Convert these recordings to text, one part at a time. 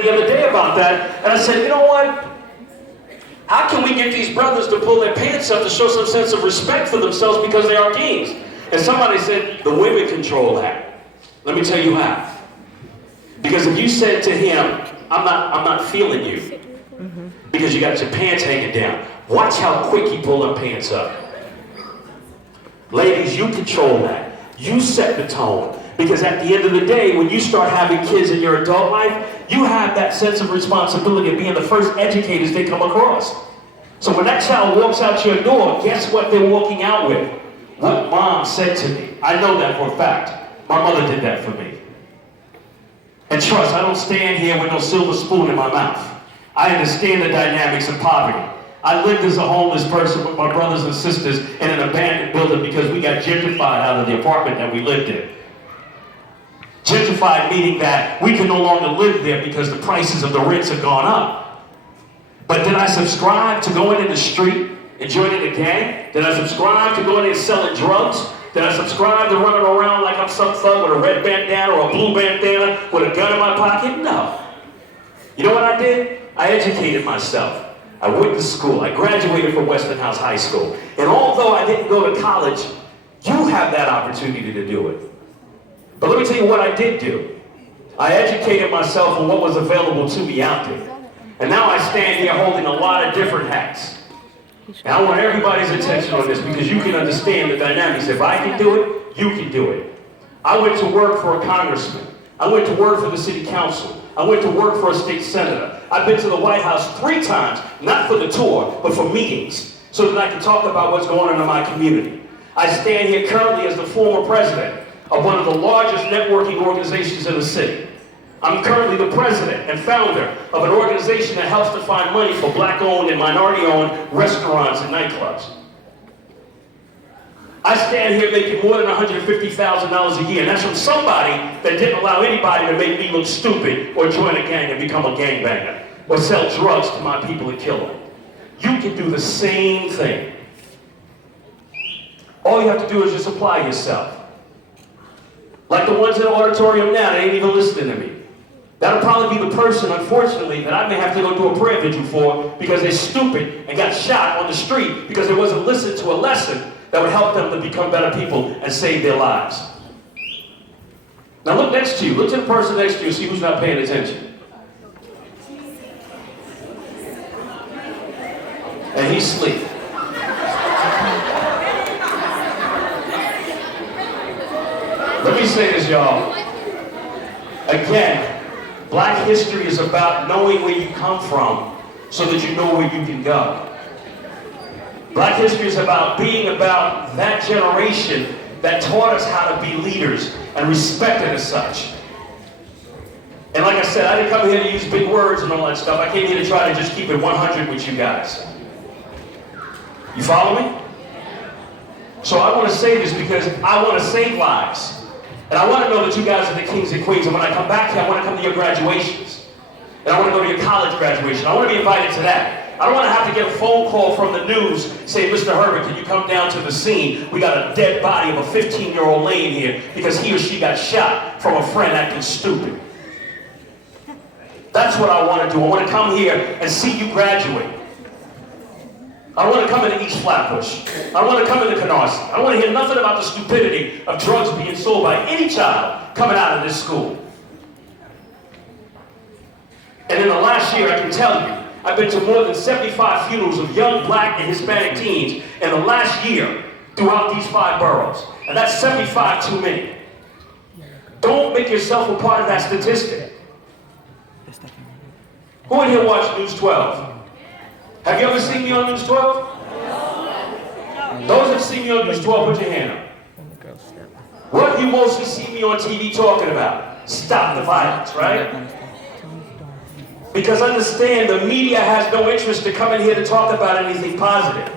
reminded the other day about that, and I said, you know what? How can we get these brothers to pull their pants up to show some sense of respect for themselves because they are kings? And somebody said, the women control that. Let me tell you how. Because if you said to him, I'm not feeling you because you got your pants hanging down, watch how quick he pull them pants up. Ladies, you control that. You set the tone. Because at the end of the day, when you start having kids in your adult life, you have that sense of responsibility of being the first educators they come across. So when that child walks out your door, guess what they're walking out with? What mom said to me. I know that for a fact. My mother did that for me. And trust, I don't stand here with no silver spoon in my mouth. I understand the dynamics of poverty. I lived as a homeless person with my brothers and sisters in an abandoned building because we got gentrified out of the apartment that we lived in. Gentrified meaning that we can no longer live there because the prices of the rents have gone up. But did I subscribe to going in the street and joining a gang? Did I subscribe to going in and selling drugs? Did I subscribe to running around like I'm some thug with a red bandana or a blue bandana with a gun in my pocket? No. You know what I did? I educated myself. I went to school. I graduated from Westinghouse High School. And although I didn't go to college, you have that opportunity to do it. But let me tell you what I did do. I educated myself on what was available to me out there. And now I stand here holding a lot of different hats. And I want everybody's attention on this because you can understand the dynamics. If I can do it, you can do it. I went to work for a congressman. I went to work for the city council. I went to work for a state senator. I've been to the White House 3 times, not for the tour, but for meetings, so that I can talk about what's going on in my community. I stand here currently as the former president of one of the largest networking organizations in the city. I'm currently the president and founder of an organization that helps to find money for black-owned and minority-owned restaurants and nightclubs. I stand here making more than $150,000 a year, and that's from somebody that didn't allow anybody to make me look stupid or join a gang and become a gangbanger or sell drugs to my people and kill them. You can do the same thing. All you have to do is just apply yourself. Like the ones in the auditorium now, they ain't even listening to me. That'll probably be the person, unfortunately, that I may have to go do a prayer vigil for because they're stupid and got shot on the street because they wasn't listening to a lesson that would help them to become better people and save their lives. Now look next to you. Look to the person next to you and see who's not paying attention. And he's asleep. Let me say this, y'all. Again, Black history is about knowing where you come from so that you know where you can go. Black history is about being about that generation that taught us how to be leaders and respected as such. And like I said, I didn't come here to use big words and all that stuff. I came here to try to just keep it 100 with you guys. You follow me? So I want to say this because I want to save lives. And I want to know that you guys are the kings and queens. And when I come back here, I want to come to your graduations. And I want to go to your college graduation. I want to be invited to that. I don't want to have to get a phone call from the news saying, Mr. Herbert, can you come down to the scene? We got a dead body of a 15-year-old laying here because he or she got shot from a friend acting stupid. That's what I want to do. I want to come here and see you graduate. I don't want to come into East Flatbush. I don't want to come into Canarsie. I don't want to hear nothing about the stupidity of drugs being sold by any child coming out of this school. And in the last year, I can tell you, I've been to more than 75 funerals of young Black and Hispanic teens in the last year throughout these 5 boroughs. And that's 75 too many. Don't make yourself a part of that statistic. Who in here watched News 12? Have you ever seen me on News 12? Those that see me on News 12, put your hand up. What do you mostly see me on TV talking about? Stop the violence, right? Because understand, the media has no interest to come in here to talk about anything positive.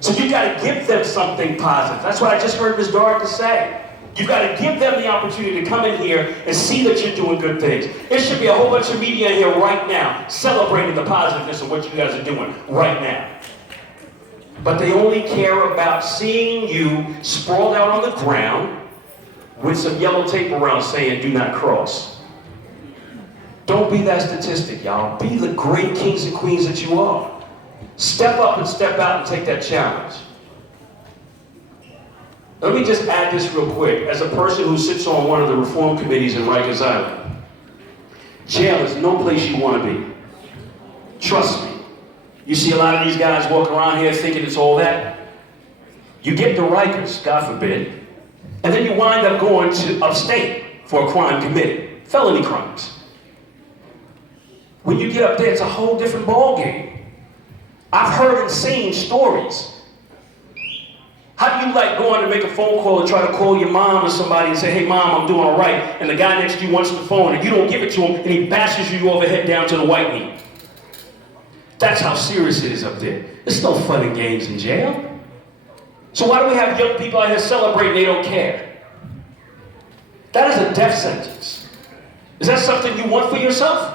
So you got to give them something positive. That's what I just heard Ms. Darden say. You've got to give them the opportunity to come in here and see that you're doing good things. There should be a whole bunch of media in here right now celebrating the positiveness of what you guys are doing right now. But they only care about seeing you sprawled out on the ground with some yellow tape around saying, do not cross. Don't be that statistic, y'all. Be the great kings and queens that you are. Step up and step out and take that challenge. Let me just add this real quick. As a person who sits on one of the reform committees in Rikers Island, jail is no place you want to be. Trust me. You see a lot of these guys walking around here thinking it's all that. You get to Rikers, God forbid, and then you wind up going to upstate for a crime committed. Felony crimes. When you get up there, it's a whole different ballgame. I've heard insane stories. How do you like going to make a phone call and try to call your mom or somebody and say, hey mom, I'm doing all right, and the guy next to you wants the phone and you don't give it to him and he bashes you over head down to the white meat? That's how serious it is up there. There's no fun and games in jail. So why do we have young people out here celebrating they don't care? That is a death sentence. Is that something you want for yourself?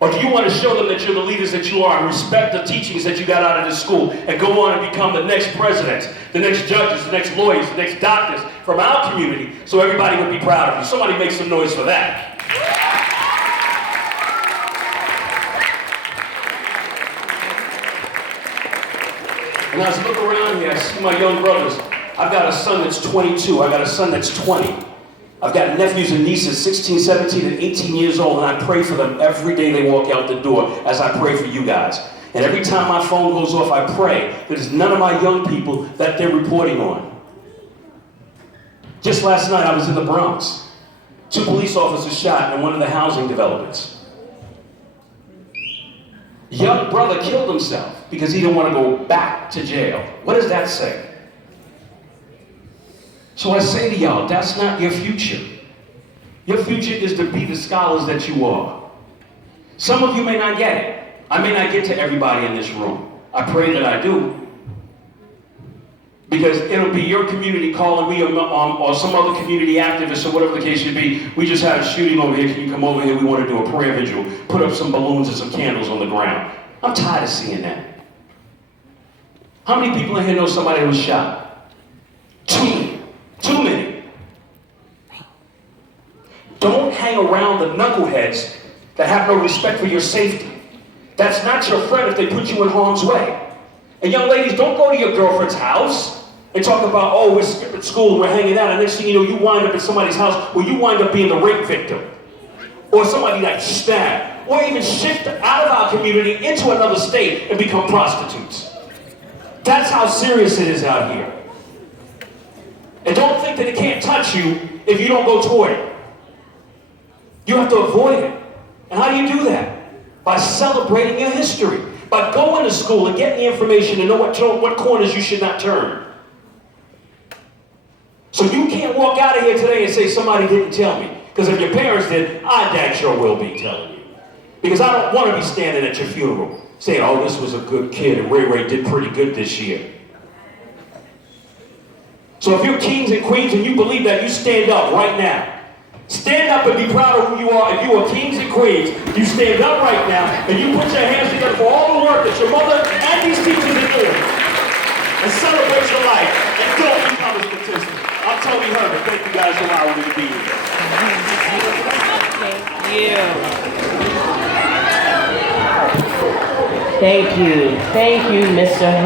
Or do you want to show them that you're the leaders that you are and respect the teachings that you got out of this school and go on and become the next presidents, the next judges, the next lawyers, the next doctors from our community so everybody would be proud of you? Somebody make some noise for that. And as I look around here, I see my young brothers. I've got a son that's 22. I've got a son that's 20. I've got nephews and nieces, 16, 17, and 18 years old, and I pray for them every day they walk out the door as I pray for you guys. And every time my phone goes off, I pray that there's none of my young people that they're reporting on. Just last night, I was in the Bronx. 2 police officers shot in one of the housing developments. Young brother killed himself because he didn't want to go back to jail. What does that say? So I say to y'all, that's not your future. Your future is to be the scholars that you are. Some of you may not get it. I may not get to everybody in this room. I pray that I do. Because it'll be your community calling me or some other community activist or whatever the case should be. We just had a shooting over here. Can you come over here? We want to do a prayer vigil. Put up some balloons and some candles on the ground. I'm tired of seeing that. How many people in here know somebody who was shot? Too many. Don't hang around the knuckleheads that have no respect for your safety. That's not your friend if they put you in harm's way. And young ladies, don't go to your girlfriend's house and talk about, oh, we're skipping school and we're hanging out, and next thing you know, you wind up at somebody's house where you wind up being the rape victim. Or somebody like stabbed. Or even shift out of our community into another state and become prostitutes. That's how serious it is out here. And don't think that it can't touch you if you don't go toward it. You have to avoid it. And how do you do that? By celebrating your history. By going to school and getting the information and know what corners you should not turn. So you can't walk out of here today and say somebody didn't tell me. Because if your parents did, I dang sure will be telling you. Because I don't want to be standing at your funeral saying, oh, this was a good kid and Ray did pretty good this year. So if you're kings and queens and you believe that, you stand up right now. Stand up and be proud of who you are. If you are kings and queens, you stand up right now and you put your hands together for all the work that your mother and these teachers are doing. And celebrate your life. And don't become a statistic. I'm Tony Herbert. Thank you guys for allowing me to be here. Thank you. Thank you, Mr.